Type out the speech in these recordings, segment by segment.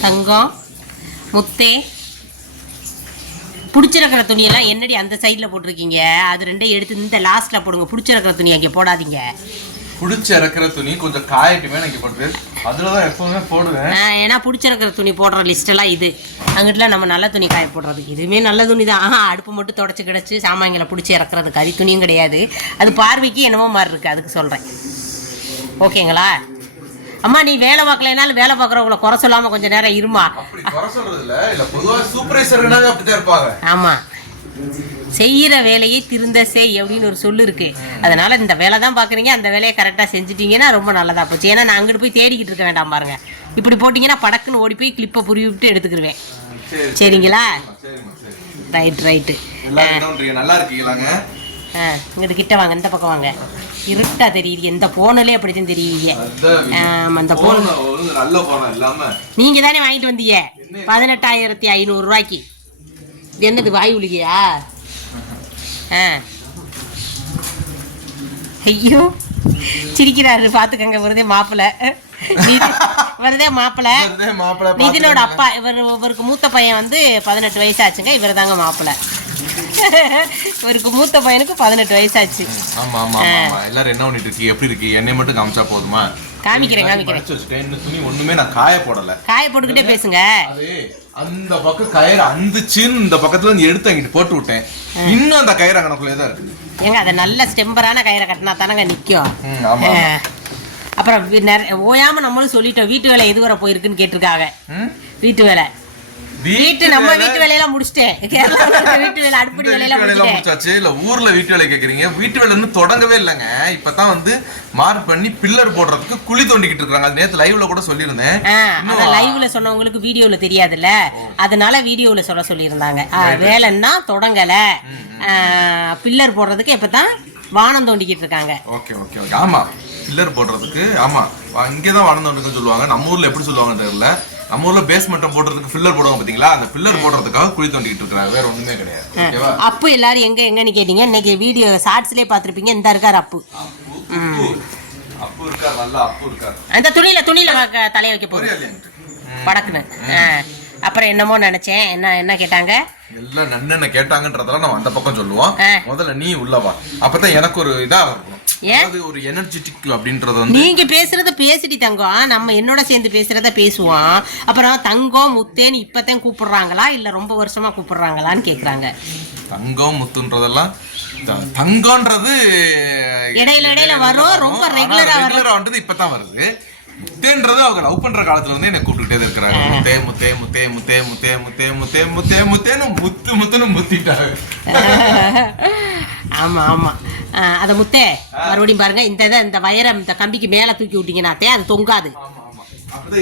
தங்கம் முத்தே. பிடிச்சிருக்கிற துணியெல்லாம் என்னடி அந்த சைடில் போட்டிருக்கீங்க? அது ரெண்டையும் எடுத்து இந்த லாஸ்ட்டில் போடுங்க. பிடிச்சிருக்கிற துணி அங்கே போடாதீங்க. புடிச்சு இறக்குற துணி கொஞ்சம் காயட்டுமே எனக்கு போட்டு அதுலதான் எப்பவுமே போடுவேன். ஆ, ஏன்னா பிடிச்சிருக்கிற துணி போடுற லிஸ்ட்டெல்லாம் இது. அங்கிட்டலாம் நம்ம நல்ல துணி காய போடுறதுக்கு இதுவுமே நல்ல துணி தான். அடுப்பு மட்டும் தொடச்சி கிடச்சி சாமான்களை பிடிச்சி இறக்குறதுக்கு அது துணியும் கிடையாது. அது பார்வைக்கு என்னமோ மாதிரி இருக்குது அதுக்கு சொல்கிறேன் ஓகேங்களா? அம்மா நீ வேலை பார்க்கலைனாலும் வேலை பார்க்குறவங்கள குறை சொல்லாமல் கொஞ்சம் நேரம் இருமா. ஆமாம் செய்கிற வேலையை திருந்த செய் அப்படின்னு ஒரு சொல்லு இருக்கு. அதனால இந்த வேலை தான் பார்க்குறீங்க அந்த வேலையை கரெக்டாக செஞ்சுட்டீங்கன்னா ரொம்ப நல்லதா போச்சு. ஏன்னா நான் அங்கிட்டு போய் தேடிக்கிட்டு இருக்க வேண்டாம் பாருங்க. இப்படி போட்டிங்கன்னா படக்குன்னு ஓடி போய் கிளிப்பை புரிவி விட்டு எடுத்துக்கிருவேன். சரி சரிங்களா? ரைட் ரைட்டு நல்லா இருக்கீங்களாங்க? ஆ இங்கிட்டு கிட்ட வாங்க இந்த பக்கம் வாங்க. இருட்டா தெரியுது எந்த போனிலே அதான். ஆமா, அந்த போன் போன ஒரு நல்ல போன இல்லாம. நீங்க தானே வாங்கிட்டு வந்தீங்க? பதினெட்டாயிரத்தி ஐநூறு ரூபாய்க்கு. என்னது வாய் உலிகையா? ஆ. ஐயோ சிரிக்கிறாரு பாத்துக்கங்க வருதே மாப்பிள்ளை வருதே மாப்பிள்ளை நிதினோட அப்பா இவர் இவருக்கு மூத்த பையன் வந்து பதினெட்டு வயசாச்சுங்க இவர் தாங்க மாப்பிள்ளை இவருக்கு மூத்த பையனுக்கு பதினெட்டு வயசாச்சு. ஆமா ஆமா ஆமா, எல்லாரும் என்ன பண்ணிட்டு இருக்கீங்க? எப்படி இருக்கீங்க? என்னை மட்டும் காமிச்சா போதுமா? காமிக்கிறேன் காமிக்கிறேன். துணி ஒண்ணுமே நான் காய போடல. காய போட்டுக்கிட்டே பேசுங்க. அந்த பக்கம் கயிறு அந்துச்சுன்னு இந்த பக்கத்துல இருந்து எடுத்து அங்கிட்டு போட்டு விட்டேன். இன்னும் அந்த கயிறு அங்கனக்குள்ளே தான் இருக்கு. ஏங்க அதை நல்ல ஸ்டெம்பரான கயிறை கட்டினா தானங்க நிற்கும் அப்புறம் வி- நிறைய- ஓயாம நம்மளும் சொல்லிட்டோம் வீட்டு வேலை எது வரை போயிருக்குன்னு கேட்டிருக்காங்க? வீட்டு வேலை. வீட்டு நம்ம வீட்டு வேலையெல்லாம் முடிச்சிட்டேன். வீட்டு வேலை அடுப்படி வேலையெல்லாம் முடிச்சாச்சு. இல்ல ஊர்ல வீட்டு வேலை கேக்குறீங்க. வீட்டு வேலை இன்னும் தொடங்கவே இல்லைங்க. இப்பதான் வந்து மார்க் பண்ணி பில்லர் போடுறதுக்கு குழி தோண்டிக்கிட்டு இருக்காங்க. அது நேத்து லைவ்ல கூட சொல்லியிருந்தேன். லைவ்ல சொன்னவங்களுக்கு வீடியோல தெரியாதுல்ல? அதனால வீடியோல சொல்ல சொல்லியிருந்தாங்க. வேலைன்னா தொடங்கல. பில்லர் போடுறதுக்கு இப்பதான் வானம் தோண்டிக்கிட்டு இருக்காங்க. Okay okay okay. ஆமா பில்லர் போடுறதுக்கு ஆமா. இங்கதான் வளர்ந்தவனுக்கு சொல்லுவாங்க. நம்ம ஊர்ல எப்படி சொல்லுவாங்க தெரியல. நம்ம ஊர்ல பேஸ்மெண்டம் போடுறதுக்கு பில்லர் போடுவாங்க பாத்தீங்களா? அந்த பில்லர் போடுறதுக்காக குழி தோண்டிக்கிட்டு இருக்காங்க வேற ஒண்ணுமே கிடையாது. ஓகேவா? அப்பு எல்லாரும் எங்க எங்கன்னு கேட்டீங்க. இன்னைக்கு வீடியோ ஷார்ட்ஸ்லயே பார்த்திருப்பீங்க. இந்த இருக்காரு அப்பு. அப்பு இருக்கார் நல்லா அப்பு இருக்கார். அந்த துணியில துணியில தலைய வைக்க எனக்கு? படக்குன்னு. அப்புறம் என்னமோ நினைச்சேன். என்ன என்ன கேட்டாங்க? எல்லாம் நன்னென்ன கேட்டாங்கன்றதெல்லாம் நம்ம அந்த பக்கம் சொல்லுவோம். முதல்ல நீ உள்ள வா. அப்பதான் எனக்கு ஒரு இதா இருக்கும்? அதாவது ஒரு எனர்ஜெட்டிக் அப்படின்றது வந்து நீங்க பேசுறத பேசிட்டு தங்கம். நம்ம என்னோட சேர்ந்து பேசுறத பேசுவோம். அப்புறம் தங்கம் முத்தேன்னு இப்பதான் கூப்பிடுறாங்களா? இல்ல ரொம்ப வருஷமா கூப்பிடுறாங்களான்னு கேக்குறாங்க. தங்கம் முத்துன்றதெல்லாம் தங்கம்ன்றது இடையில இடையில வரும், ரொம்ப. ரெகுலரா வந்தது இப்பதான் வருது. முத்தேன்றது அவங்க லவ் பண்ற காலத்துல இருந்து என்ன கூப்பிட்டுட்டே இருக்கிறாங்க. முத்தே முத்தே முத்தே முத்தே முத்தே முத்தே முத்தே முத்தே முத்தேன்னு முத்து முத்துன்னு முத்திட்டாங்க. ஆமா ஆமா. அத முத்தே மறுபடியும் பாருங்க இந்த இதை இந்த வயரை இந்த கம்பிக்கு மேல தூக்கி விட்டீங்கன்னாத்தே அது தொங்காது. நான்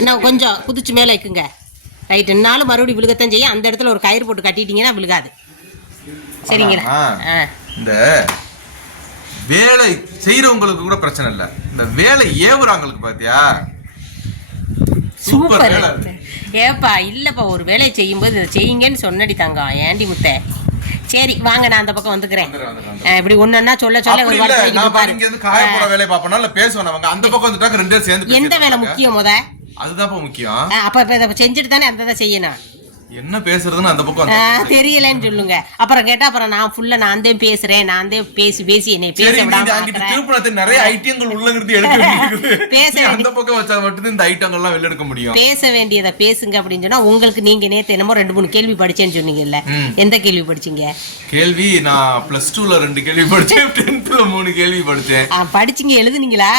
இன்னும் கொஞ்சம் குதிச்சு மேலே வைக்குங்க. ரைட் என்னாலும் மறுபடியும் விழுகத்தான் செய்யும். அந்த இடத்துல ஒரு கயிறு போட்டு கட்டிட்டீங்கன்னா விழுகாது. சரிங்களா? இந்த வேலை செய்யறவங்களுக்கு கூட பிரச்சனை இல்ல. இந்த வேலை ஏவுறாங்களுக்கு பாத்தியா? சூப்பர். ஏப்பா இல்லப்பா ஒரு வேலையை செய்யும்போது இதை செய்யுங்கன்னு சொன்னடி தங்கம். ஏண்டி முத்தை? சரி வாங்க நான் அந்த பக்கம் வந்துக்கிறேன். இப்படி ஒண்ணுன்னா சொல்ல சொல்ல ஒரு வார்த்தை எந்த வேலை முக்கியம் முத? அதுதான் முக்கியம். அப்ப செஞ்சுட்டு தானே அந்த செய்யணும். என்ன பேசுறதுன்னு அந்த பக்கம் தெரியலன்னு சொல்லுங்க. அப்புறம் கேட்டா அப்புறம் நான் ஃபுல்லா நான் தான் பேசுறேன் நான் தான் பேசி பேசி என்னை பேச விடாம நிறைய ஐட்டங்கள் உள்ள இருந்து எடுக்க பேச அந்த பக்கம் வச்சா மட்டும் இந்த ஐட்டங்கள்லாம் வெளில எடுக்க முடியும். பேச வேண்டியதை பேசுங்க அப்படின்னு சொன்னா உங்களுக்கு நீங்க நேத்து என்னமோ ரெண்டு மூணு கேள்வி படிச்சேன்னு சொன்னீங்கல்ல. எந்த கேள்வி படிச்சீங்க? கேள்வி நான் பிளஸ் டூல ரெண்டு கேள்வி படிச்சேன் டென்த்ல மூணு கேள்வி படிச்சேன். படிச்சீங்க எழுதுனீங்களா?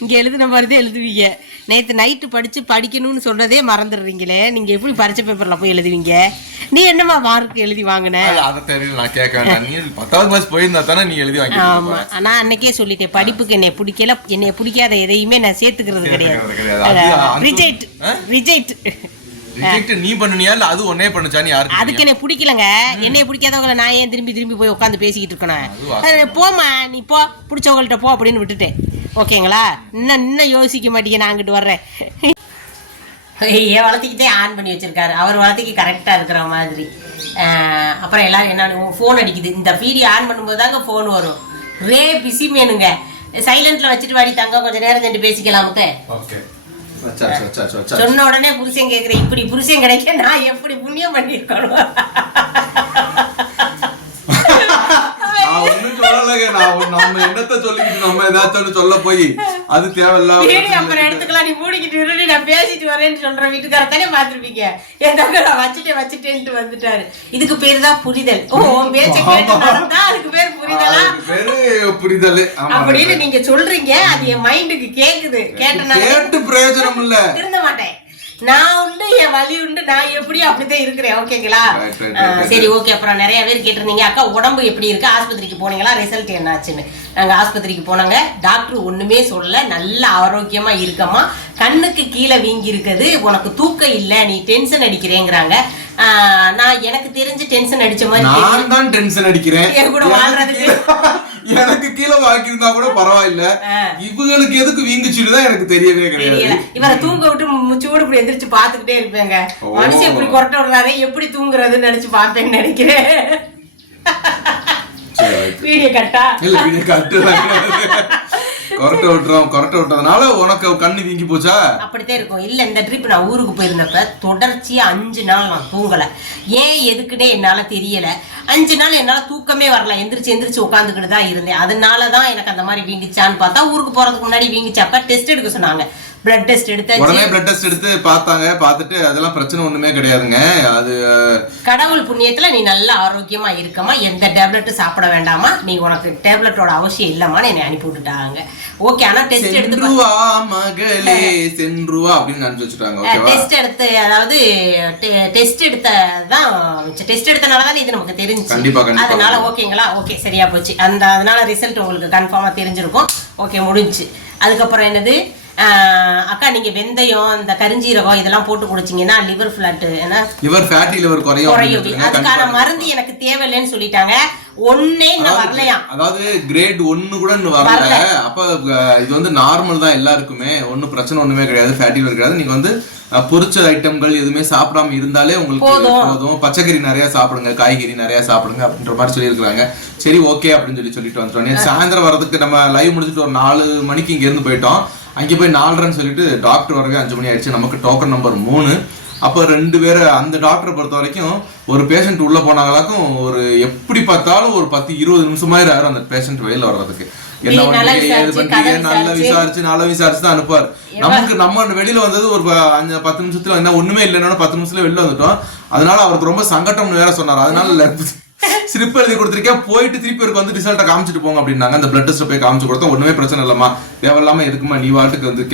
இங்க எழுதுன மாதிரி தான் எழுதுவீங்க. நேத்து நைட்டு படிச்சு படிக்கணும்னு சொன்னதே மறந்துடுறீங்களே. நீங்க எப்படி பரிச்சை பேப்பர்ல போய் எழுதுவீங்க? நீ என்னமா மார்க் எழுதி வாங்கின? அது- தெரியல. நான் கேட்க வேண்டாம் நீ பத்தாவது கிளாஸ் போயிருந்தா தானே நீ எழுதி வாங்கி ஆமா. நான் அன்னைக்கே சொல்லிட்டேன். படிப்புக்கு என்னை பிடிக்கல. என்னை பிடிக்காத எதையுமே நான் சேர்த்துக்கிறது கிடையாது. ரிஜெக்ட்? ரிஜெக்ட் நீ பண்ணுனியா? இல்ல அது ஒன்னே பண்ணுச்சான்னு யாருக்கு அதுக்கு என்னை பிடிக்கலங்க. என்னைய பிடிக்காதவங்கள நான் ஏன் திரும்பி திரும்பி போய் உட்காந்து பேசிக்கிட்டு இருக்கணும்? போம்மா. நீ போ. பிடிச்சவங்கள்ட்ட போ அப்படின்னு விட்டுட்டேன். ஓகேங்களா? இன்னும் இன்னும் யோசிக்க மாட்டீங்க நான் அங்கிட்டு வர்றேன். என் வளர்த்திக்கிட்டே ஆன் பண்ணி வச்சிருக்காரு. அவர் வளர்த்திக்கு கரெக்டாக இருக்கிற மாதிரி. அப்புறம் எல்லாரும் என்ன ஃபோன் அடிக்குது. இந்த வீடியோ ஆன் பண்ணும்போது தாங்க ஃபோன் வரும். ரே பிஸி மேனுங்க சைலண்ட்ல வச்சுட்டு வாடி தங்க கொஞ்சம் நேரம் சென்று பேசிக்கலாம் சொன்ன உடனே புருஷன் கேக்குறேன் இப்படி புருஷன் கிடைக்க நான் எப்படி புண்ணியம் பண்ணிருக்கணும் நான் ஒண்ணும் சொல்லலைங்க நான் ஒண்ணு- நம்ம என்னத்த சொல்லிக்கிட்டு நம்ம ஏதாச்சும் சொல்ல போய் அது தேவையில்லாம வீடு அப்புறம் எடுத்துக்கலாம். நீ மூடிக்கிட்டு இரு, நான் பேசிட்டு வரேன்னு சொல்ற வீட்டுக்கார தானே பாத்துருப்பீங்க என் தங்க நான் வச்சுட்டேன் வச்சுட்டேன்ட்டு வந்துட்டாரு. இதுக்கு பேரு தான் புரிதல். ஓ பேச்ச கேட்டு நடந்தா அதுக்கு பேர் புரிதலா? பேரு புரிதல். அப்படின்னு நீங்க சொல்றீங்க. அது என் மைண்டுக்கு கேக்குது. கேட்டனால கேட்டு பிரயோஜனம் இல்ல. திருந்த மாட்டேன். நான் உண்டு என் வழி உண்டு நான் எப்படி அப்படித்தான் இருக்கிறேன். ஓகேங்களா. சரி ஓகே அப்புறம் நிறைய பேர் கேட்டிருந்தீங்க அக்கா உடம்பு எப்படி இருக்கு? ஆஸ்பத்திரிக்கு போனீங்களா? ரிசல்ட் என்னாச்சுன்னு. நாங்க ஆஸ்பத்திரிக்கு போனாங்க. டாக்டர் ஒண்ணுமே சொல்லல. நல்ல ஆரோக்கியமா இருக்கமா கண்ணுக்கு கீழே வீங்கி இருக்குது. உனக்கு தூக்கம் இல்ல. நீ டென்ஷன் அடிக்கிறேங்கிறாங்க. நான் எனக்கு தெரிஞ்சு டென்ஷன் அடிச்ச மாதிரி. நான் தான் டென்ஷன் அடிக்கிறேன். என் கூட வாழ்றதுக்கு. எனக்கு- கீழே வாக்கியிருந்தா கூட பரவாயில்ல. இவங்களுக்கு எதுக்கு வீங்குச்சுன்னு எனக்கு தெரியவே கிடையாது. இவரை தூங்க விட்டு முச்சோடு இப்படி எந்திரிச்சு பாத்துக்கிட்டே இருப்பேங்க. மனுஷன் எப்படி கொரட்டை விடுறாரு. எப்படி தூங்குறதுன்னு நினைச்சு பாப்பேன்னு நினைக்கிறேன். வீடியோ கட்டா? இல்ல வீடியோ கட்டு கொரட்டை விட்டுறோம் கொரட்டை விட்டதுனால உனக்கு கண்ணு வீங்கி போச்சா? அப்படித்தான் இருக்கும். இல்ல இந்த ட்ரிப் நான் ஊருக்கு போயிருந்தப்ப தொடர்ச்சியா அஞ்சு நாள் நான் தூங்கல. ஏன் எதுக்குன்னே என்னால தெரியல. அஞ்சு நாள் என்னால தூக்கமே வரல. எந்திரிச்சு எந்திரிச்சு உட்காந்துக்கிட்டு தான் இருந்தேன். அதனாலதான் எனக்கு அந்த மாதிரி வீங்கிச்சான்னு பார்த்தா ஊருக்கு போறதுக்கு முன்னாடி வீங்கிச்சப்ப டெஸ்ட் எடுக்க சொன்னாங்க. பிளட் டெஸ்ட் எடுத்தாச்சு. உடனே பிளட் டெஸ்ட் எடுத்து பார்த்தாங்க. பார்த்துட்டு அதெல்லாம் பிரச்சனை ஒண்ணுமே கிடையாதுங்க. அது கடவுள் புண்ணியத்துல நீ நல்ல ஆரோக்கியமா இருக்கமா? எந்த டேப்லெட்டும் சாப்பிட வேண்டாமா? நீ உனக்கு டேப்லெட்டோட அவசியம் இல்லமான்னு என்னை அனுப்பி விட்டுட்டாங்க. ஓகே ஆனா டெஸ்ட் எடுத்து சென்றுவா மகளே சென்றுவா அப்படின்னு நினைச்சு வச்சுட்டாங்க. ஓகேவா? டெஸ்ட் எடுத்து அதாவது டெஸ்ட் எடுத்ததான் டெஸ்ட் எடுத்தனால தான் இது நமக்கு தெரிஞ்சு கண்டிப்பா, கண்டிப்பா. அதனால ஓகேங்களா? ஓகே சரியா போச்சு. அந்த அதனால ரிசல்ட் உங்களுக்கு கன்ஃபார்மா தெரிஞ்சிருக்கும். ஓகே முடிஞ்சுச்சு. அதுக்கப்புறம் என்னது? அக்கா நீங்க வெந்தயம் இந்த கரிஞ்சீரகம் இதெல்லாம் போட்டு குடிச்சீங்கன்னா லிவர் ஃபிளாட் என்ன? லிவர் ஃபேட்டி லிவர் குறையும் குறையும். அதுக்கான. மருந்து எனக்கு தேவையில்லைன்னு சொல்லிட்டாங்க. ஒன்னே இன்னும் வரலையாம் அதாவது கிரேட் ஒன்னு கூட இன்னும் வரல. அப்ப இது வந்து நார்மல் தான் எல்லாருக்குமே. ஒன்னும் பிரச்சனை ஒண்ணுமே கிடையாது. ஃபேட்டி லிவர் கிடையாது. நீங்க வந்து பொரிச்ச ஐட்டம்கள் எதுவுமே சாப்பிடாம இருந்தாலே உங்களுக்கு போதும். பச்சைக்கறி நிறைய சாப்பிடுங்க காய்கறி நிறைய சாப்பிடுங்க அப்படின்ற மாதிரி சொல்லியிருக்காங்க சரி ஓகே அப்படின்னு சொல்லி சொல்லிட்டு வந்துட்டோம். சாயந்தரம் வரதுக்கு நம்ம லைவ் முடிச்சுட்டு ஒரு நாலு மணிக்கு இங்க இருந்து போயிட்டோம். அங்கே போய் நாலரைன்னு சொல்லிட்டு டாக்டர் வரவே அஞ்சு மணி ஆயிடுச்சு. நமக்கு டோக்கன் நம்பர் மூணு. அப்போ ரெண்டு பேரை அந்த டாக்டரை பொறுத்த வரைக்கும் ஒரு பேஷண்ட் உள்ள போனாங்களாக்கும் ஒரு எப்படி பார்த்தாலும் ஒரு பத்து இருபது நிமிஷமாயிரம் ஆயிரும் அந்த பேஷண்ட் வெளியில வர்றதுக்கு. என்ன நல்லா விசாரிச்சு, நல்லா விசாரிச்சு. தான் அனுப்புவார். நமக்கு நம்ம வெளியில வந்தது ஒரு அஞ்சு பத்து நிமிஷத்துல என்ன ஒண்ணுமே இல்லைன்னா பத்து நிமிஷத்துல வெளில வந்துட்டோம். அதனால அவருக்கு ரொம்ப சங்கட்டம்னு வேற சொன்னார். அதனால ஸ்லிப் எழுதி கொடுத்துருக்கேன். போயிட்டு திருப்பி இவருக்கு வந்து ரிசல்ட்டை காமிச்சிட்டு போங்க அப்படின்னாங்க. அந்த பிளட் டெஸ்ட் போய் காமிச்சு கொடுத்தோம் ஒண்ணுமே பிரச்சனை இல்லம்மா. தேவையில்லாம எதுக்குமா நீ வாட்டுக்கு வந்து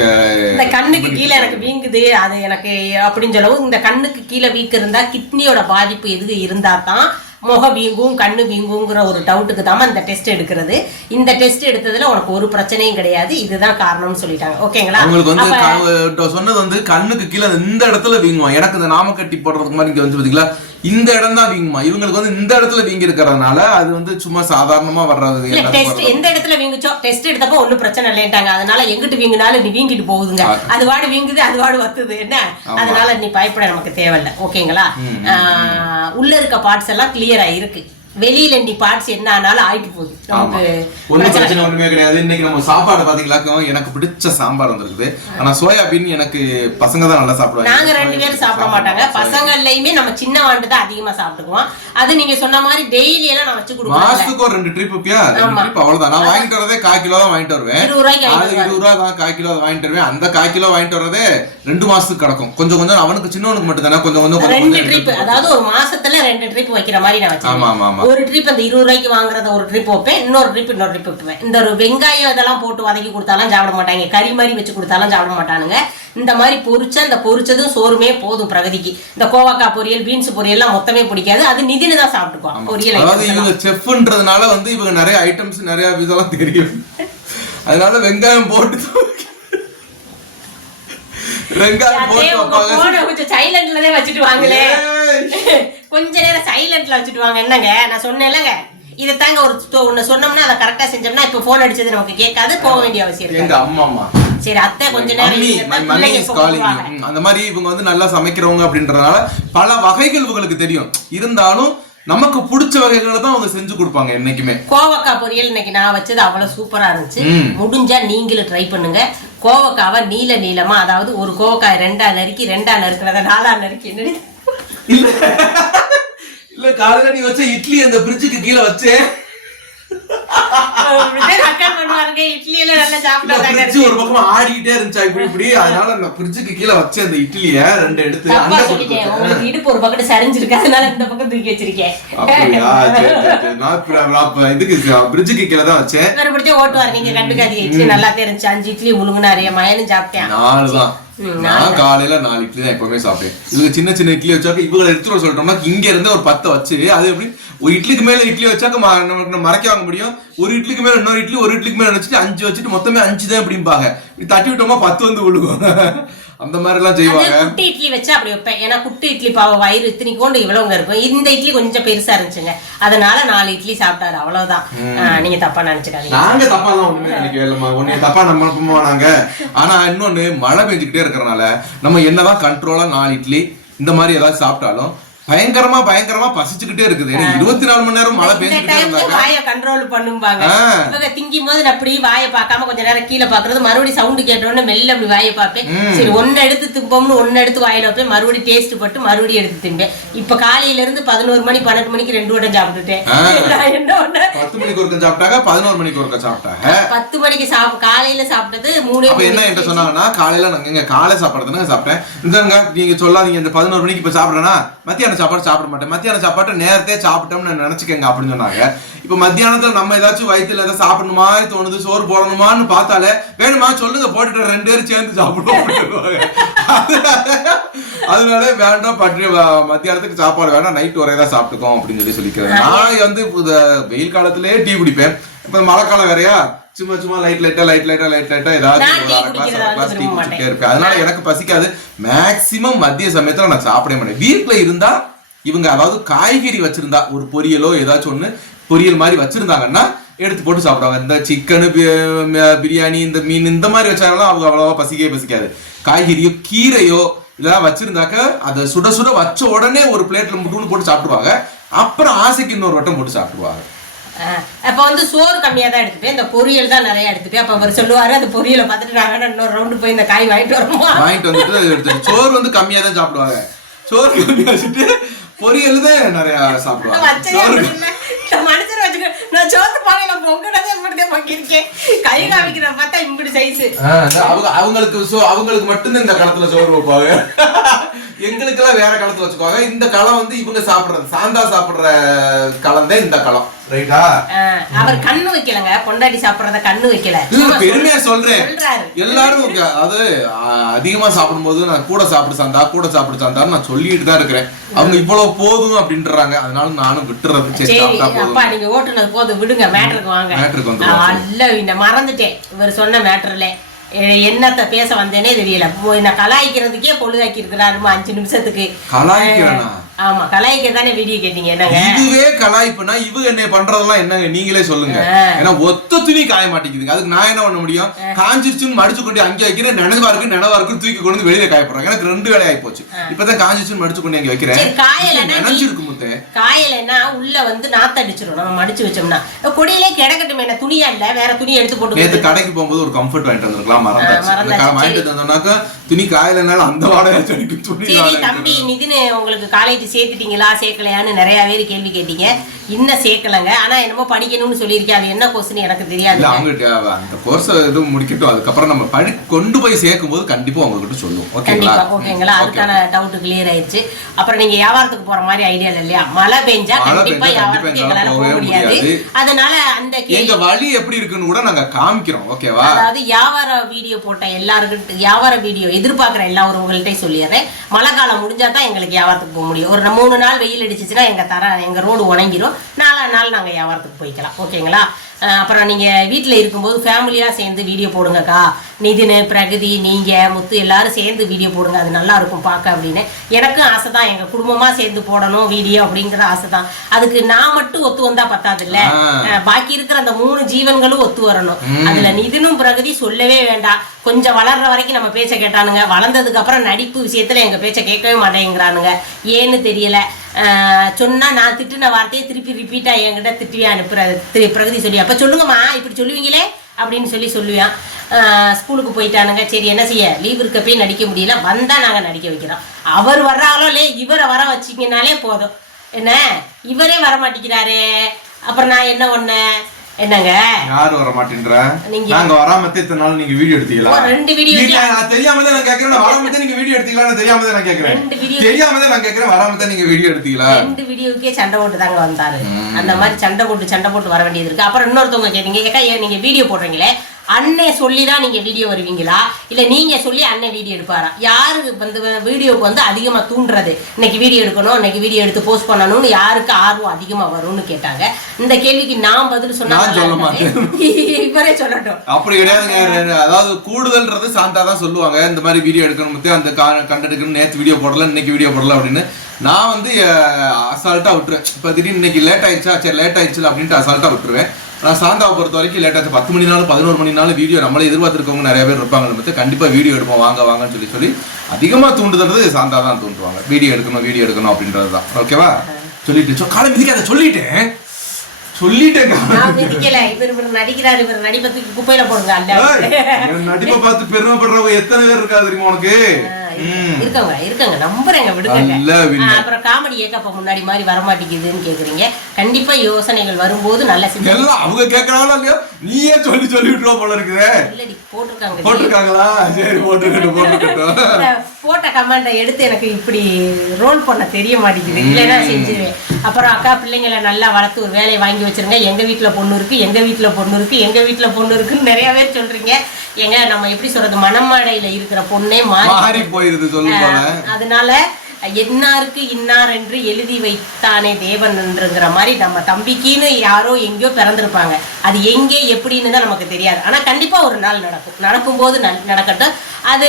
இந்த கண்ணுக்கு கீழே எனக்கு வீங்குது அது எனக்கு அப்படின்னு சொல்லவும் இந்த கண்ணுக்கு கீழே வீக்கு இருந்தா கிட்னியோட பாதிப்பு எது இருந்தா தான் முகம் வீங்கும் கண்ணு வீங்குங்கிற ஒரு டவுட்டுக்கு தான் இந்த டெஸ்ட் எடுக்கிறது. இந்த டெஸ்ட் எடுத்ததுல உனக்கு ஒரு பிரச்சனையும் கிடையாது. இதுதான் காரணம்னு சொல்லிட்டாங்க. ஓகேங்களா? அவங்களுக்கு வந்து சொன்னது வந்து கண்ணுக்கு கீழே இந்த இடத்துல வீங்குமா எனக்கு இந்த நாமக்கட்டி போடுறதுக்கு மாதிரி இங்க வந்து பாத்தீங்களா? இந்த இடம் தான் வீங்குமா? இவங்களுக்கு வந்து இந்த இடத்துல வீங்கி இருக்கிறதுனால அது வந்து சும்மா சாதாரணமா வர்றது. எந்த இடத்துல வீங்குச்சோ டெஸ்ட் எடுத்தப்போ ஒண்ணும் பிரச்சனை இல்லைன்ட்டாங்க. அதனால எங்கிட்டு வீங்கினாலும் நீ வீங்கிட்டு போகுதுங்க. அது வாடு வீங்குது அது வாடு வத்துது என்ன? அதனால நீ பயப்பட நமக்கு தேவையில்ல. ஓகேங்களா? உள்ள இருக்க பார்ட்ஸ் எல்லாம் கிளியரா இருக்கு. வெளியில நீ பார்ட்ஸ் என்ன ஆனாலும் ஆயிட்டு போகுது. ஒண்ணும் பிரச்சனை. ஒண்ணுமே கிடையாது. இன்னைக்கு நம்ம சாப்பாடு பாத்தீங்களாக்கும் எனக்கு பிடிச்ச சாம்பார் வந்திருக்குது. ஆனா சோயாபீன் எனக்கு பசங்க தான் நல்லா சாப்பிடுவாங்க. நாங்க ரெண்டு பேரும் சாப்பிட மாட்டாங்க. பசங்கள்லயுமே நம்ம சின்ன வாண்டு தான் அதிகமா சாப்பிட்டுக்குவோம். அது நீங்க சொன்ன மாதிரி டெய்லி எல்லாம் நான் வச்சு கொடுக்குறேன் மாசத்துக்கு ஒரு ரெண்டு ட்ரிப் பியா ரெண்டு. ட்ரிப் அவ்வளவுதான். நான் வாங்கிட்டு வரதே கால் கிலோ தான் வாங்கிட்டு வருவேன். இருபது ரூபா தான் கால் கிலோ வாங்கிட்டு வருவேன். அந்த கால் கிலோ வாங்கிட்டு வரதே ரெண்டு மாசத்துக்கு கிடக்கும். கொஞ்சம் கொஞ்சம் அவனுக்கு சின்னவனுக்கு மட்டும் தானே கொஞ்சம் கொஞ்சம் ரெண்டு ட்ரிப் அதாவது ஒரு மாசத்துல ரெண்டு ட்ரிப் வைக்கிற மாதிரி நான் ஆமா, ஆமா, ஒரு ட்ரிப் அந்த இருபது ரூபாய்க்கு வாங்குறத ஒரு ட்ரிப் வைப்பேன் இன்னொரு ட்ரிப் இன்னொரு ட்ரிப் வைப்பேன். இந்த ஒரு வெங்காயம் இதெல்லாம் போட்டு வதக்கி கொடுத்தாலும் சாப்பிட மாட்டாங்க. கறி மாதிரி வச்சு கொடுத்தாலும் சாப்பிட மாட்டானுங்க. இந்த மாதிரி பொரிச்ச இந்த பொரிச்சதும் சோறுமே போதும் பிரகதிக்கு. இந்த கோவக்காய் பொரியல் பீன்ஸ் பொரியல் எல்லாம் மொத்தமே பிடிக்காது. அது நிதினு தான் சாப்பிட்டுக்குவான் பொரியல் அதாவது. இவங்க செஃப்ன்றதுனால வந்து இவங்க நிறைய ஐட்டம்ஸ் நிறைய இதெல்லாம் தெரியும். அதனால வெங்காயம் போட்டு வெங்காயம் அதே போட்டு உங்க வைப்பாங்க போனை கொஞ்சம் சைலண்ட்ல தான் வச்சுட்டு வாங்களே. கொஞ்ச நேரம் சைலண்ட்ல வச்சுட்டு வாங்க என்னங்க? நான் சொன்னேன்லங்க. இதை தாங்க ஒரு ஒண்ணு சொன்னோம்னா அதை கரெக்டா செஞ்சோம்னா இப்ப போன் அடிச்சது நமக்கு கேட்காது போக வேண்டிய அவசியம் எங்க அம்மா சரி அத்தை கொஞ்ச நேரம்? அந்த மாதிரி இவங்க வந்து நல்லா சமைக்கிறவங்க அப்படின்றதுனால பல வகைகள் இவங்களுக்கு தெரியும். இருந்தாலும் நமக்கு பிடிச்ச வகைகளை தான் அவங்க செஞ்சு கொடுப்பாங்க என்னைக்குமே. கோவக்காய் பொரியல் இன்னைக்கு நான் வச்சது அவ்வளவு சூப்பரா இருந்துச்சு. முடிஞ்சா நீங்களும் ட்ரை பண்ணுங்க. கோவக்காவை நீல நீளமா அதாவது ஒரு கோவக்காய் ரெண்டா நறுக்கி ரெண்டா நறுக்கிறத நாலா நறுக்கி. என்னடி? இல்ல. இல்ல காலையில நீ வச்ச இட்லி அந்த பிரிட்ஜுக்கு கீழே வச்சேன் இட்லி எல்லாம் நல்லா சாப்பிட்டாங்க பிரிட்ஜ் ஒரு பக்கம் ஆடிக்கிட்டே இருந்துச்சா இப்படி இப்படி. அதனால அந்த பிரிட்ஜுக்கு கீழே வச்ச அந்த இட்லிய ரெண்டு எடுத்து தப்பா அண்டை போட்டு சொல்லிட்டேன். வச்சேன். உங்களுக்கு இடுப்பு ஒரு பக்கத்து சரிஞ்சிருக்கு அதனால இந்த பக்கம் தூக்கி வச்சிருக்கேன். அப்படியா. நான் அப்ப இதுக்கு பிரிட்ஜுக்கு கீழே தான் வச்சேன். இவரை பிடிச்ச ஓட்டுவார் நீங்க கண்டுக்காதீங்க. இட்லி நல்லா தெரிஞ்சு அஞ்சு இட்லி முழுங்கினாரு மயனும் சாப்பிட்டேன். நாலு தான் நான் காலையில நாலு இட்லி தான் எப்பவுமே சாப்பிட்டேன். இவங்க சின்ன சின்ன இட்லி வச்சாக்க இவங்களை எடுத்துட்டு சொல்லிட்டோம்னா இங்க இருந்து ஒரு பத்தை வச்சு அது எப்படி இட்லிக்கு மேல இட்லி வச்சாக்க நமக்கு நம்ம மறைக்க வாங்க முடியும். ஒரு இட்லிக்கு மேல இன்னொரு இட்லி ஒரு இட்லிக்கு மேல வச்சுட்டு அஞ்சு வச்சுட்டு மொத்தமே அஞ்சு தான் அப்படிம்பாங்க இப்படி தட்டி விட்டோமா பத்து வந்து விழுகும். அந்த மாதிரி எல்லாம் செய்வாங்க. குட்டி இட்லி வச்சு அப்படி வைப்பேன். ஏன்னா குட்டி இட்லி பாவ வயிறு இத்தனை கொண்டு இவ்வளவுங்க இருக்கும். இந்த இட்லி கொஞ்சம் பெருசா இருந்துச்சுங்க. அதனால நாலு இட்லி சாப்பிட்டாரு. அவ்வளவுதான். நீங்க தப்பா நினைச்சுக்காதீங்க. நாங்க தப்பா தான் ஒண்ணுமே நினைக்கவே இல்லம்மா. ஒண்ணு தப்பா நம்ம நாங்க. ஆனா இன்னொன்னு மழை பெஞ்சுக்கிட்டே இருக்கறனால நம்ம என்னதான் கண்ட்ரோலா நாலு இட்லி இந்த மாதிரி ஏதாவது சாப்பிட்டாலும் பயங்கரமா பயங்கரமா பசிச்சுக்கிட்டே இருக்குது. ஏன்னா இருபத்தி நாலு மணி நேரம் மழை பெஞ்சுக்கிட்டே இருந்தாங்க. வாயை கண்ட்ரோல் பண்ணுவாங்க. இவங்க திங்கும் போது நான் அப்படி வாயை பார்க்காம கொஞ்ச நேரம் கீழே பாக்குறது மறுபடியும் சவுண்ட் கேட்டோன்னு மெல்ல அப்படி வாயை பார்ப்பேன். சரி ஒன்னு எடுத்து திம்போம்னு ஒன்னு எடுத்து வாயில வைப்பேன் மறுபடியும் டேஸ்ட் பட்டு மறுபடியும் எடுத்து திம்பேன் இப்ப காலையில இருந்து பதினோரு மணி பன்னெண்டு மணிக்கு ரெண்டு வட்டம் சாப்பிட்டுட்டேன் என்ன பண்ணேன் பத்து மணிக்கு ஒருக்க சாப்பிட்டாங்க பதினோரு மணிக்கு ஒருக்க சாப்பிட்டாங்க. பத்து மணிக்கு சாப்பிட்டு காலையில சாப்பிட்டது மூணு என்ன என்கிட்ட சொன்னாங்கன்னா காலையில நாங்க காலை சாப்பாடு தானே சாப்பிட்டேன். இந்தாங்க நீங்க சொல்லாதீங்க இந்த பதினோரு மணிக்கு இப்ப சாப்பிடுறேன்னா மத்தியான சாப்பாடு சாப்பிட மாட்டேன். மத்தியான சாப்பாடு நேரத்தே சாப்பிட்டோம்னு நினைச்சுக்கங்க அப்படின்னு சொன்னாங்க. இப்ப மத்தியானத்துல நம்ம ஏதாச்சும் வயித்துல ஏதாவது சாப்பிடணும் மாதிரி தோணுது சோறு போடணுமான்னு பார்த்தாலே வேணுமா சொல்லுங்க போட்டுட்டு ரெண்டு பேரும் சேர்ந்து சாப்பிடுவோம். அதனால வேண்டாம் பற்றி மத்தியானத்துக்கு சாப்பாடு வேண்டாம் நைட் ஒரே தான் சாப்பிட்டுக்கோம் அப்படின்னு சொல்லி சொல்லிக்கிறேன் நான் வந்து வெயில் காலத்திலேயே டீ குடிப்பேன். இப்ப மழை காலம் வேறயா? சும்மா சும்மா லைட் லைட்டா லைட் லைட்டா லைட் லைட்டா ஏதாவது ஒரு கிளாஸ் அரை கிளாஸ் டீ குடிச்சிட்டே இருப்பேன். அதனால எனக்கு பசிக்காது. மேக்சிமம் மதிய சமயத்துல நான் சாப்பிடவே மாட்டேன். வீட்ல இருந்தா இவங்க அதாவது காய்கறி வச்சிருந்தா ஒரு பொரியலோ ஏதாச்சும் ஒண்ணு பொரியல் மாதிரி வச்சிருந்தாங்கன்னா எடுத்து போட்டு சாப்பிடுவாங்க. இந்த சிக்கனு பிரியாணி இந்த மீன் இந்த மாதிரி வச்சாங்கன்னா அவங்க அவ்வளவா பசிக்கவே பசிக்காது. காய்கறியோ கீரையோ இதெல்லாம் வச்சிருந்தாக்க அதை சுட சுட வச்ச உடனே ஒரு பிளேட்ல முட்டுன்னு போட்டு சாப்பிடுவாங்க அப்புறம் ஆசைக்கு இன்னொரு வட்டம் போட்டு சாப்பிடுவாங்க அப்ப வந்து சோறு கம்மியா தான் எடுத்துப்பேன். இந்த பொரியல் தான் நிறைய எடுத்துப்பேன். அப்ப அவர் சொல்லுவாரு அந்த பொரியலை பார்த்துட்டு நான் வேணா இன்னொரு ரவுண்டு போய் இந்த காய் வாங்கிட்டு வருமா வாங்கிட்டு வந்துட்டு அதை எடுத்துட்டு சோறு வந்து கம்மியா தான் சாப்பிடுவாங்க. சோறு கம்மியா வச்சுட்டு பொரியல் தான் நிறைய சாப்பிடுவாங்க. மனுஷன் வச்சுக்க நான் சோத்து பானையில பொங்கலதே இப்படிதான் பங்கிருக்கேன் கை காமிக்கிற பார்த்தா இப்படி சைஸ் அவங்க அவங்களுக்கு சோ அவங்களுக்கு மட்டும்தான் இந்த களத்துல சோறு வைப்பாங்க. எங்களுக்கெல்லாம் வேற களத்துல வச்சுக்குவாங்க. இந்த களம் வந்து இவங்க சாப்பிடுறது. சாந்தா சாப்பிடுற களம் தான் இந்த களம். ரைட்டா? அவர் கண்ணு வைக்கலங்க. பொண்டாட்டி சாப்பிடுறத கண்ணு வைக்கல. இல்ல பெருமையா சொல்றேன். சொல்றாரு. எல்லாரும் அது அதிகமா சாப்பிடும்போது நான் கூட சாப்பிடு சாந்தா கூட சாப்பிடு சாந்தான்னு நான் சொல்லிட்டு தான் இருக்கிறேன். அவங்க இவ்வளவு போதும் அப்படின்றாங்க. அதனால நானும் விட்டுறது. சரி அப்பா நீங்க ஓட்டுனது போதும். விடுங்க மேட்டருக்கு வாங்க. மேட்டருக்கு அல்ல இந்த மறந்துட்டேன். இவர் சொன்ன மேட்டர்ல. என்னத்த பேச வந்தேனே தெரியல. என்ன கலாய்க்கிறதுக்கே பொழுதாக்கி இருக்கிறாருமா அஞ்சு நிமிஷத்துக்கு. ஆமா கலாய்க்க தானே வீடியோ கேட்டீங்க என்னங்க? இதுவே கலாய்ப்புனா இவங்க என்ன பண்றதெல்லாம் என்னங்க? நீங்களே சொல்லுங்க. ஏன்னா ஒத்த துணி காய மாட்டேங்குதுங்க. அதுக்கு நான் என்ன பண்ண முடியும்? காஞ்சிருச்சுன்னு மடிச்சு கொண்டு அங்கே வைக்கிறேன் நினைவா இருக்கு நினைவா இருக்கு தூக்கி கொண்டு வெளியில காய போடுறாங்க. எனக்கு ரெண்டு வேலை ஆகி போச்சு இப்பதான் காஞ்சிருச்சுன்னு மடிச்சு கொண்டு அங்க வைக்கிறேன். நினைஞ்சிருக்கு முத்தே. காயலைன்னா உள்ள வந்து நாத்தடிச்சிரும். நம்ம மடிச்சு வச்சோம்னா. கொடியிலே கிடக்கட்டும் என்ன துணியா இல்ல வேற துணி எடுத்து போட்டு நேத்து கடைக்கு போகும்போது ஒரு கம்ஃபர்ட் வாங்கிட்டு வந்திருக்கலாம் மறந்தாச்சு வாங்கிட்டு வந்தோம்னாக்கா துணி காயலனால அந்த வாடகை துணி தம்பி நிதின் உங்களுக்கு காலேஜ் சேர்த்துட்டீங்களா? சேர்க்கலையான்னு நிறைய பேர் கேள்வி கேட்டீங்க. இன்னும் சேர்க்கலங்க. ஆனா என்னமோ படிக்கணும்னு சொல்லியிருக்கேன் அது என்ன கொஸ்டின் எனக்கு தெரியாது இல்ல அவங்க அந்த கோர்ஸ் எதுவும் முடிக்கட்டும். அதுக்கப்புறம் நம்ம படி கொண்டு போய் சேர்க்கும் போது கண்டிப்பா உங்ககிட்ட சொல்லுவோம். ஓகேங்களா கண்டிப்பா. ஓகேங்களா அதுக்கான டவுட் கிளியர் ஆயிடுச்சு. அப்புறம் நீங்க வியாபாரத்துக்கு போற மாதிரி ஐடியா இல்லையா? மழை பெஞ்சா கண்டிப்பா வியாபாரத்துக்கு எங்களால போக முடியாது. அதனால அந்த எங்க வழி எப்படி இருக்குன்னு கூட நாங்க காமிக்கிறோம். ஓகேவா அதாவது வியாபார வீடியோ போட்ட எல்லாருக்கிட்ட வியாபார வீடியோ எதிர்பார்க்குற எல்லா உறவுகள்கிட்டையும் சொல்லிடுறேன். மழை காலம் முடிஞ்சா தான் எங்களுக்கு வியாபாரத்துக்கு போக முடியும். ஒரு மூணு நாள் வெயில் அடிச்சிச்சுன்னா எங்க தர எங்க ரோடு உணங்கிரும். நாலா நாள் நாங்க வியாபாரத்துக்கு போய்க்கலாம். ஓகேங்களா? அப்புறம் நீங்க வீட்ல இருக்கும்போது ஃபேமிலியா சேர்ந்து வீடியோ போடுங்கக்கா. நிதின் பிரகதி நீங்க முத்து எல்லாரும் சேர்ந்து வீடியோ போடுங்க. அது நல்லா இருக்கும் பார்க்க அப்படின்னு. எனக்கும் ஆசை தான் எங்க குடும்பமா சேர்ந்து போடணும் வீடியோ அப்படிங்கிற ஆசை தான் அதுக்கு நான் மட்டும் ஒத்து வந்தா பத்தாது இல்ல பாக்கி இருக்கிற அந்த மூணு ஜீவன்களும் ஒத்து வரணும். அதுல நிதினும் பிரகதி சொல்லவே வேண்டாம். கொஞ்சம் வளர்ற வரைக்கும் நம்ம பேச்ச கேட்டானுங்க. வளர்ந்ததுக்கு அப்புறம் நடிப்பு விஷயத்துல எங்க பேச்ச கேட்கவே மாட்டேங்கிறானுங்க. ஏன்னு தெரியல. சொன்னால் நான் திட்டுன வார்த்தையை திருப்பி ரிப்பீட்டாக என்கிட்ட திட்டி அனுப்புறது திரு பிரகதி சொல்லி அப்போ சொல்லுங்கம்மா இப்படி சொல்லுவீங்களே? அப்படின்னு சொல்லி சொல்லுவான். ஸ்கூலுக்கு போயிட்டானுங்க. சரி என்ன செய்ய? லீவ் இருக்கப்பே நடிக்க முடியல. வந்தால் நாங்கள் நடிக்க வைக்கிறோம். அவர் வர்றாங்களோ இல்லையே இவரை வர வச்சிங்கனாலே போதும். என்ன? இவரே வர மாட்டேங்கிறாரே. அப்புறம் நான் என்ன ஒன்று என்னங்க? யாரு வர மாட்டேன்ற நீங்க- வராமத்தே இத்தனை நாள் நீங்க வீடியோ எடுத்தீங்களா? ரெண்டு நான் தெரியாம தான் நான் கேக்குறேன் நீங்க வீடியோ எடுத்தீங்களான்னு தெரியாம தான் நான் கேக்குறேன். தெரியாம தான் நான் கேக்குறேன். வராம தான் நீங்க வீடியோ எடுத்தீங்களா? ரெண்டு வீடியோக்கே சண்டை போட்டு தாங்க வந்தாரு. அந்த மாதிரி சண்டை போட்டு சண்டை போட்டு வர வேண்டியது இருக்கு. அப்புறம் இன்னொருத்தவங்க கேட்டீங்க ஏன் நீங்க வீடியோ போடுறீங்களே அண்ணே சொல்லி தான் நீங்க வீடியோ வருவீங்களா? இல்ல நீங்க சொல்லி அண்ணன் வீடியோ எடுப்பாரா? யாருக்கு வந்து வீடியோக்கு வந்து அதிகமா தூண்டுறது? இன்னைக்கு வீடியோ எடுக்கணும் இன்னைக்கு வீடியோ எடுத்து போஸ்ட் பண்ணணும்னு யாருக்கு ஆர்வம் அதிகமா வரும்னு கேட்டாங்க. இந்த கேள்விக்கு நான் பதில் சொன்னா. இவரே சொல்லட்டும். அப்படி கிடையாதுங்க அதாவது கூடுதல்ன்றது சாந்தா தான் சொல்லுவாங்க. இந்த மாதிரி வீடியோ எடுக்கணும் அந்த கண்டென்ட் எடுக்கணும் நேத்து வீடியோ போடல இன்னைக்கு வீடியோ போடல அப்படின்னு. நான் வந்து அசால்ட்டா விட்டுருவேன். இப்போ திடீர்னு இன்னைக்கு லேட் ஆயிடுச்சா? சரி லேட் ஆயிடுச்சு அப்படின்ட்டு அசால்ட்டா விட்டுருவேன். நான் சாந்தாவை பொறுத்த வரைக்கும் லேட் ஆச்சு பத்து மணி நாள் பதினோரு மணி நாள் வீடியோ நம்மளே எதிர்பார்த்துருக்கவங்க நிறைய பேர் இருப்பாங்க நம்ம கண்டிப்பா வீடியோ எடுப்போம் வாங்க வாங்கன்னு சொல்லி சொல்லி அதிகமா தூண்டுறது சாந்தா தான் தூண்டுவாங்க. வீடியோ எடுக்கணும் வீடியோ எடுக்கணும் அப்படின்றது தான். ஓகேவா? சொல்லிட்டு சொ- காலை மிதிக்காத சொல்லிட்டேன். சொல்லிட்டேங்க நடிப்பை பார்த்து பெருமைப்படுறவங்க எத்தனை பேர் இருக்கா தெரியுமா உனக்கு. இருக்கவங்க இருக்கங்க. நம்புறேங்க விடுங்க. அப்புறம் காமெடி ஏக்கப்ப முன்னாடி மாதிரி வர மாட்டேங்குதுன்னு கேக்குறீங்க. கண்டிப்பா யோசனைகள் வரும்போது நல்ல சிந்தனை. அவங்க கேட்கறாங்களோ இல்லையோ நீயே சொல்லி சொல்லி விட்டுருவா போல இருக்குதே. இல்லடி போட்டிருக்காங்க. போட்டிருக்காங்களா? சரி போட்டுக்கட்டும் போட்டுக்கட்டும். போட்ட கமெண்ட்டை எடுத்து எனக்கு இப்படி ரோல் பண்ண தெரிய மாட்டேங்குது. இல்லைன்னா செஞ்சிருவேன். அப்புறம் அக்கா பிள்ளைங்களை நல்லா வளர்த்து ஒரு வேலையை வாங்கி வச்சிருங்க. எங்க வீட்ல பொண்ணு இருக்கு எங்க வீட்ல பொண்ணு இருக்கு எங்க வீட்ல பொண்ணு இருக்குன்னு நிறைய பேர் சொல்றீங்க. ஏங்க நம்ம எப்படி சொல்றது மணமடையில இருக்கிற பொண்ணே மாறி போயிருது சொல்லும் போல. அதனால என்னாருக்கு இன்னார் என்று எழுதி வைத்தானே தேவன் என்றுங்கிற மாதிரி நம்ம தம்பிக்குன்னு யாரோ எங்கேயோ பிறந்திருப்பாங்க. அது எங்கே எப்படின்னு தான் நமக்கு தெரியாது. ஆனால் கண்டிப்பாக ஒரு நாள் நடக்கும். நடக்கும்போது நல்- நடக்கட்டும். அது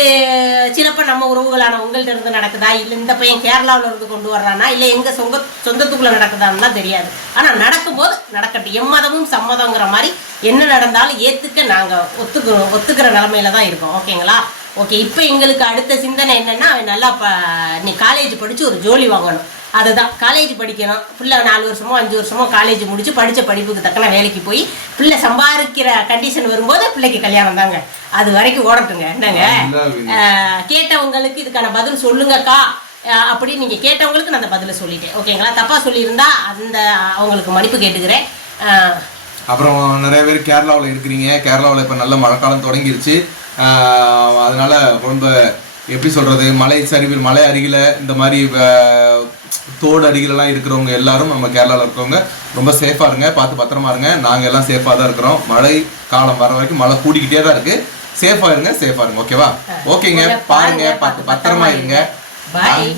சிலப்போ நம்ம உறவுகளான உங்கள்கிட்ட இருந்து நடக்குதா? இல்லை இந்த பையன் கேரளாவில் இருந்து கொண்டு வர்றானா? இல்லை எங்க சொந்த சொந்தத்துக்குள்ளே நடக்குதான்னு தெரியாது. ஆனால் நடக்கும்போது நடக்கட்டும். எம்மதமும் சம்மதங்கிற மாதிரி என்ன நடந்தாலும் ஏற்றுக்க நாங்கள் ஒத்துக்கிறோம் ஒத்துக்கிற நிலமையில தான் இருக்கோம். ஓகேங்களா? ஓகே இப்போ எங்களுக்கு அடுத்த சிந்தனை என்னன்னா அவன் நல்லா ப நீ காலேஜ் படிச்சு ஒரு ஜோலி வாங்கணும். அதுதான். காலேஜ் படிக்கணும். பிள்ளை நாலு வருஷமோ அஞ்சு வருஷமோ காலேஜ் முடிச்சு படிச்ச படிப்புக்கு தக்கன வேலைக்கு போய் பிள்ளை சம்பாதிக்கிற கண்டிஷன் வரும்போது பிள்ளைக்கு கல்யாணம் தாங்க. அது வரைக்கும் ஓடட்டுங்க. என்னங்க? கேட்டவங்களுக்கு இதுக்கான பதில் சொல்லுங்கக்கா. ஆஹ் அப்படி நீங்க கேட்டவங்களுக்கு நான் அந்த பதிலை சொல்லிட்டேன். ஓகேங்களா தப்பா சொல்லியிருந்தா அந்த அவங்களுக்கு மன்னிப்பு கேட்டுக்கிறேன். அப்புறம் நிறைய பேர் கேரளாவில் இருக்கிறீங்க. கேரளாவில் இப்போ நல்ல மழைக்காலம் தொடங்கிருச்சு. அதனால ரொம்ப எப்படி சொல்றது மலை சரிவில் மலை அருகில இந்த மாதிரி தோடு அருகிலலாம் இருக்கிறவங்க எல்லாரும் நம்ம கேரளாவில் இருக்கவங்க ரொம்ப சேஃபாக இருங்க பார்த்து பத்திரமா இருங்க. நாங்கள் எல்லாம் சேஃபாக தான் இருக்கிறோம். மழை காலம் வர வரைக்கும் மழை கூடிக்கிட்டே தான் இருக்கு. சேஃபாக இருங்க சேஃபாக இருங்க. ஓகேவா ஓகேங்க பாருங்க பார்த்து பத்திரமா இருங்க. பாய்